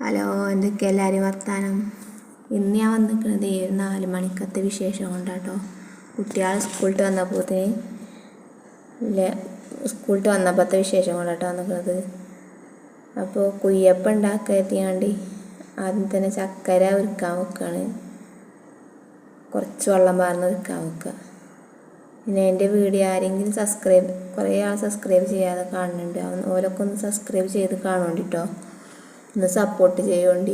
Hello, എന്തൊക്കെ എല്ലാവരും വർത്താനം. ഇന്ന് ഞാൻ വന്നിരിക്കുന്നത് 4 മണിക്കത്തെ വിശേഷം കൊണ്ടാട്ടോ. കുട്ടികൾ സ്കൂളിട്ട് വന്നപ്പോഴത്തെ വിശേഷം കൊണ്ടാട്ടോ വന്നിരിക്കുന്നത്. അപ്പോൾ കുയ്യപ്പം ഉണ്ടാക്കാൻ എത്തിയാണ്ട് ആദ്യം തന്നെ ചക്കര ഉരുക്കാൻ വെക്കുകയാണ്. കുറച്ച് വെള്ളം പാർന്ന് ഉരുക്കാൻ വെക്കുക. പിന്നെ എൻ്റെ വീഡിയോ ആരെങ്കിലും കുറേ ആൾ സബ്സ്ക്രൈബ് ചെയ്യാതെ കാണുന്നുണ്ട്. ഓരൊക്കെ ഒന്ന് സബ്സ്ക്രൈബ് ചെയ്ത് കാണുന്നുണ്ട്. ഒന്ന് സപ്പോർട്ട് ചെയ്യുന്നുണ്ട്.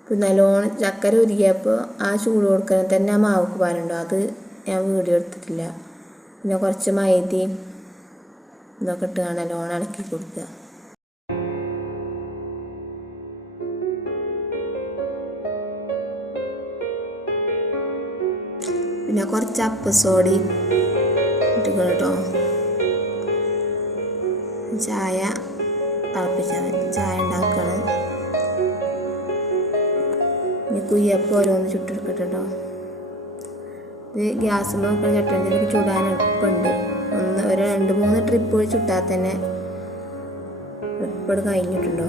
ഇപ്പം നല്ലോണം ചക്കര ഉരുകിയപ്പോൾ ആ ചൂട് കൊടുക്കാൻ തന്നെ ആ മാവുക്ക് പാലുണ്ടോ, അത് ഞാൻ വീഡിയോ എടുത്തിട്ടില്ല. പിന്നെ കുറച്ച് മൈദയും ഇതൊക്കെ ഇട്ട് നല്ലോണം ഇളക്കി കൊടുക്കുക. പിന്നെ കുറച്ച് അപ്പസോടി ഇട്ടിക്കണം കേട്ടോ. ചായ ഉണ്ടാക്കണം. ഇനി കുയ്യപ്പം ഓരോന്ന് ചുട്ടെടുക്കട്ടെ കേട്ടോ. ഇത് ഗ്യാസ് നോക്കുന്ന ചട്ടണ്ടിലേക്ക് ചുടാൻ എളുപ്പമുണ്ട്. ഒരു 2-3 ട്രിപ്പ് ചുട്ടാൽ തന്നെ എപ്പോഴും കഴിഞ്ഞിട്ടുണ്ടോ.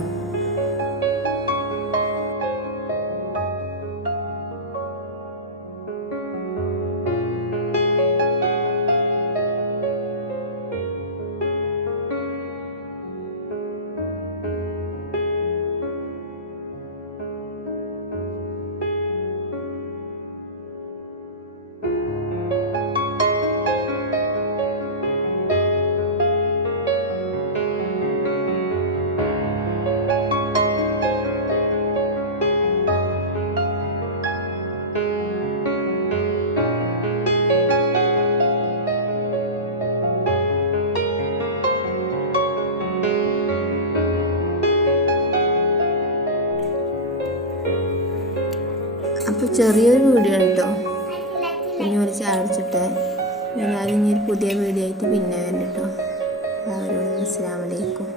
അപ്പോൾ ചെറിയൊരു വീഡിയോ കേട്ടോ. പിന്നെ ഒരു ചാടിച്ചിട്ട് ഞാനും ഇനി ഒരു പുതിയ വീഡിയോ ആയിട്ട് പിന്നെ വരും കേട്ടോ. അസ്സലാമു അലൈക്കും.